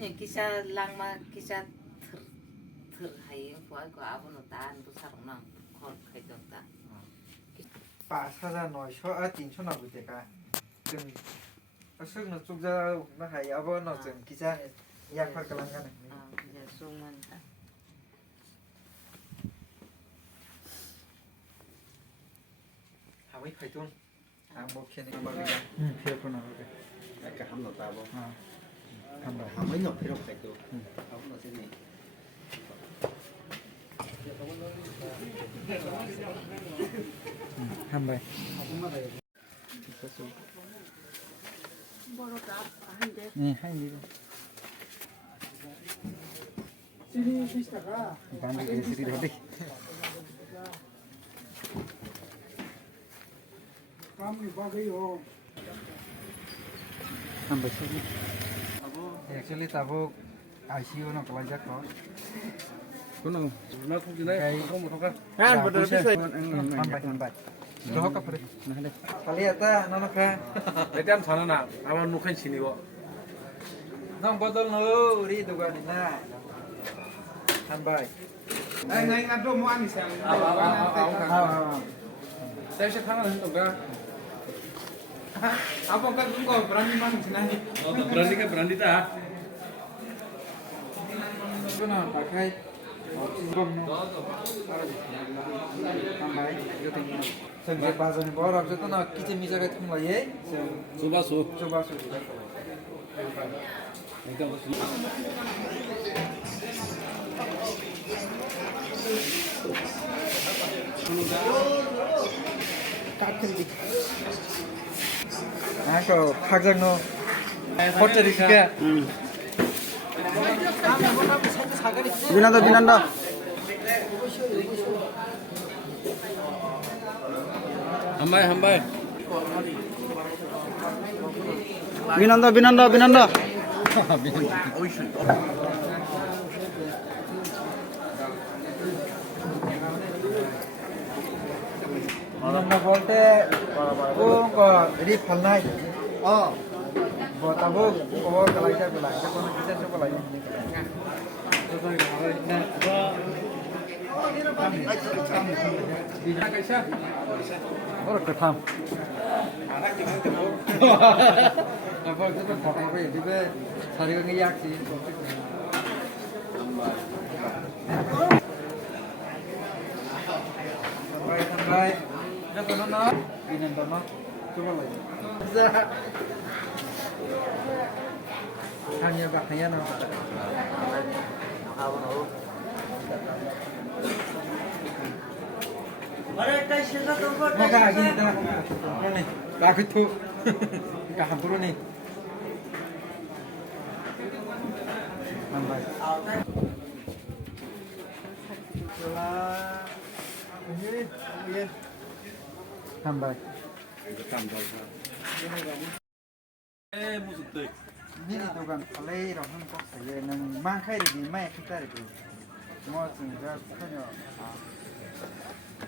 아니 기사 랑마 기사 들 하이 그 아버는 단 부사롱랑 걸 가이던다. पासा नय तीनस ना बुझेका जों असोगनो चुकजा ना हाय अब न जों किजा याफार खालामगोन 이제 송만다. हाबै फायथुन आं बखेनि बागै फेरफोरना बागै 약간 한번 따보. 한번 한번 넣어 필요 없겠고. 한번 넣으니. 한번 뭐로다 한데. 네 하이니 반대 개스리 레디 한번 쓰기 एक्चुअली तब आईसीयू न कलाई जा को 그는 나 국이네. 그거 못 가. 한 번더 비싸 한번 더 할까 그래 빨리 했다 너는 가 일단 전화나 아마 녹한 신이고. 넌 버들 너 우리 누가니나 한번 Ngay ngăn rô mua ăn thì sao? saya sih kangen untuk gak. Apa kan kau berani mana sih nanti? berani kan berani dah. 그나 pakai संजय बाजन बर अब त न किचे मिजा का थुम लये 수바수. जोबा सु एकदम 아까 파장노 호텔 있게 비난다 비난다. 한 발 한 발. 비난다 비난다 비난다. नम्बर बोलते वो को री फलना है बताबो को कलाई का बुला के कोन किसे से बुला और कथम अब तो फोटो पे दिबे सारी का याक सी bye Nó có nó đi nên nó chú có lời hàng nhiều bạc hay nào nó cả gì ta này cả cái thu cả hàng pro này ăn vậy là 한 발. 미니 도간 플레이로 한 곡에는 망카이르디 마이 키타르디 뭐 진짜 그녀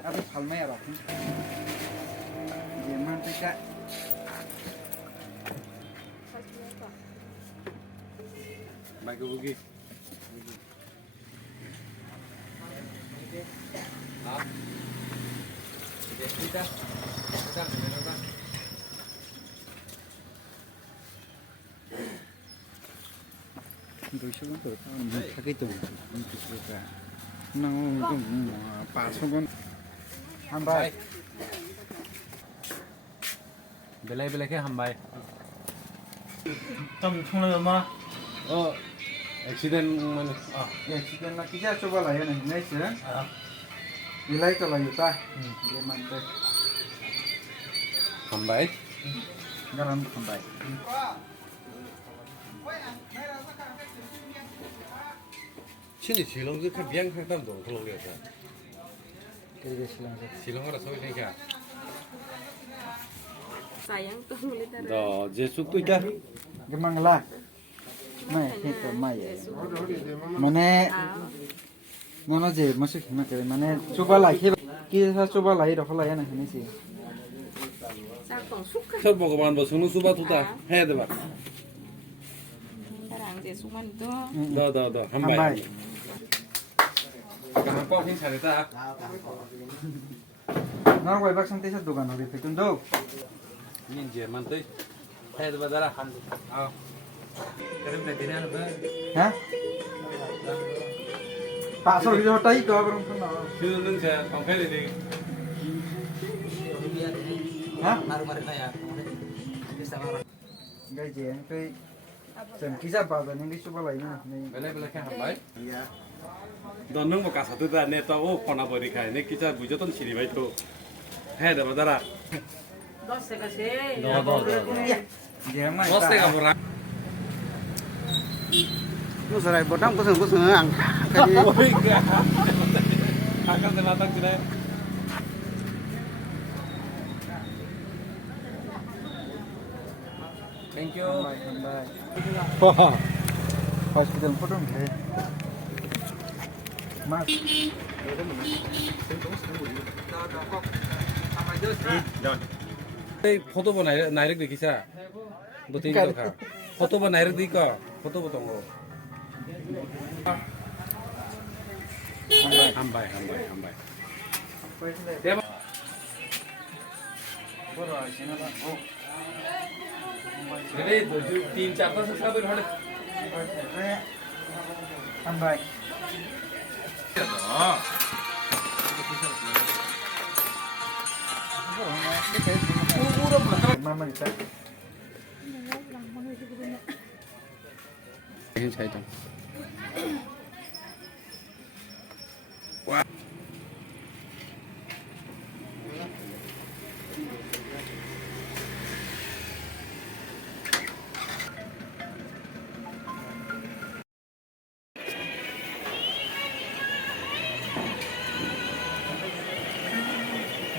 아주 발매라 이제 만티까 마이크 보기. Kita 도시는 또 못하겠도 못하겠다. 나는 좀 빠서건 한 발. belai ke hambai. Trong trong là mà. Accident mana? 예, 지금 나 기자 줘봐라 얘는 네스. 일라이 또 라이다. 예, 만데. Hambai. 가람 한 발. 신이 실롱 그 비행 상담도 들어오겠다. 그게 실랑서. 실롱하라 소리 내가. Sayang tuh militer. 너 제수 또 있다. gemangla. Mai itu mai. Mane mana je masuk hina kare mane coba lagi kita coba lagi rokok lagi nah ini sih. Sakong suka. 첫 먹어봐 뭐 성능 수바 두다 해야 돼 봐. Sekarang dia suman itu. 더 한발 잠깐만 뻑 잘했다 Nó quay bác sang tết sát đồ gần nó thì phải cân đâu. nhìn gì mà tới thay được bao ra cái này thì nó Hả? Tạ sao đi cho tay cơ không không nào. chưa nâng xe còn cái gì thì Hả? Cái gì anh cái xem kỹ ra bảo là những cái số bao này cái này là cái hầm đấy 너 너무 가서 듣다 내 또 코나 버리카 내 기자 무조건 치리 바이토 해야 돼 받아라 Doce kasi. 너 Dạ mà. 버스가 뭐라 무슨 보통 무슨 안 가지. 뭐이가 아까 내가 딱 그래 땡큐 Wow. Hospital photo này. Mas. 이 포토보 나이렉 기사 뭐 되니까 가 포토보 나이렉 되니까 포토보 동거 한발 대박 Photo này xin nó bạn. 그래 너 3-4 사들 하래 Ăn bài. Mà mình sẽ 괜찮다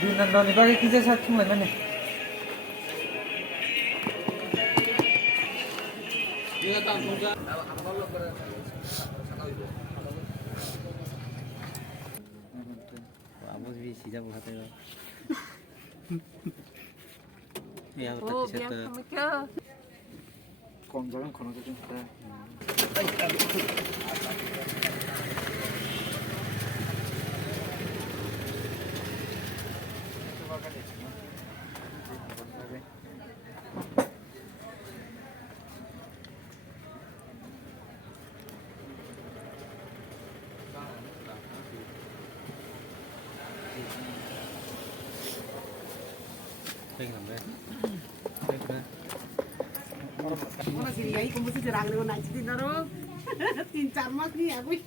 đi nandoni pakai kisah satu mana nih? 아버지 시작을 하세요. 야, Oh, 어떻게 biar 됐다. mereka. Còn jangan kono tu kita. 생각난데. Orang sini ai kumpul serang dengan nak jadi naro. Tin 4 mas ni aku.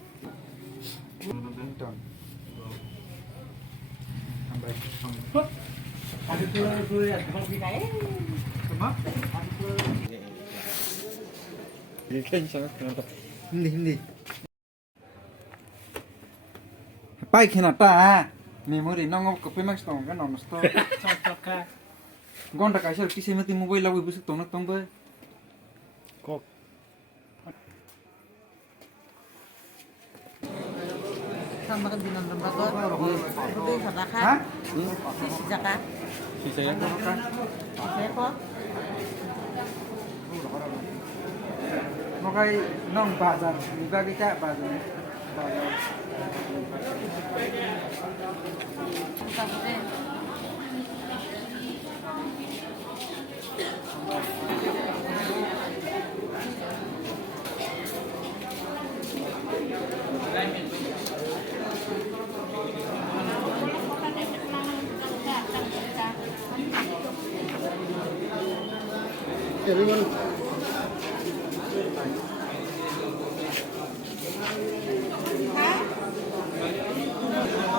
Ton. Ambai. Ada tu ya, tempat kita Apa? Ikan sangat kenapa? Hindi. Pai khina ta. Memory nangop ko pimax tong kan nonos to. Gonta kaisar kisi mati mobile lawi busuk tong tong ba. sama kan dinan tempat tu. Itu sadaka. Hah? Sisi zakat. 시세요? Saya kok. Mokai nong bazar, buka kita bazar.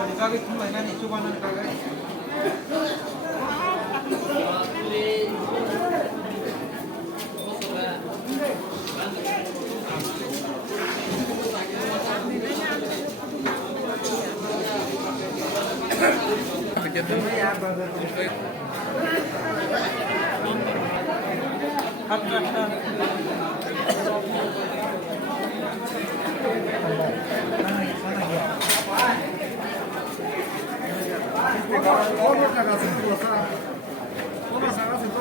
Dibagi semua ini coba nanti kagak. Ya, bazar.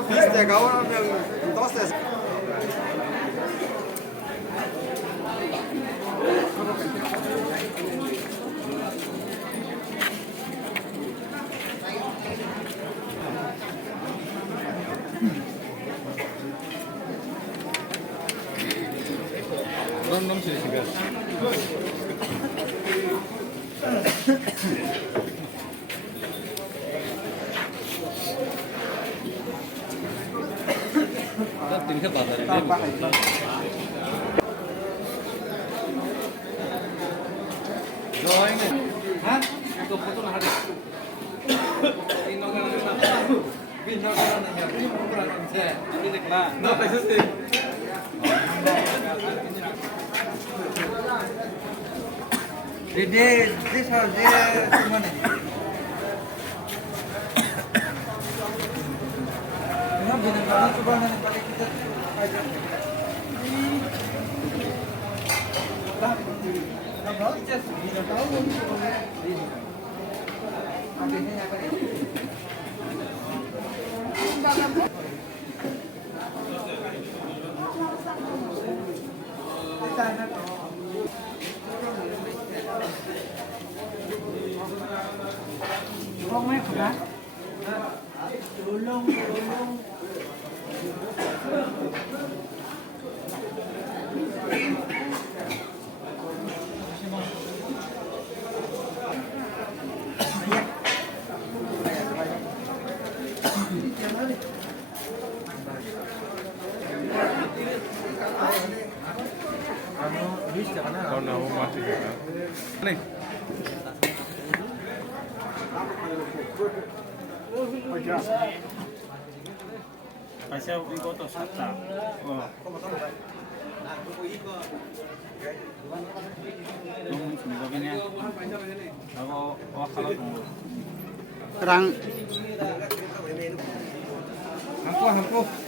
Este kawan yang tos 런놈 시리즈가. 나 등세 받아야 Hah? Itu foto lah ada. Ini kan bintang kan ya. Ini ukuran saya. Ini kelas. 나 패스스. Dia saja gimana? Kenapa bintang coba nanti pakai kita aja. Kau nak mati kan? Nih. Pasal ibu tu satu. Oh. Tunggu seminggu ini. Aku kalau tunggu. Terang. Hampu.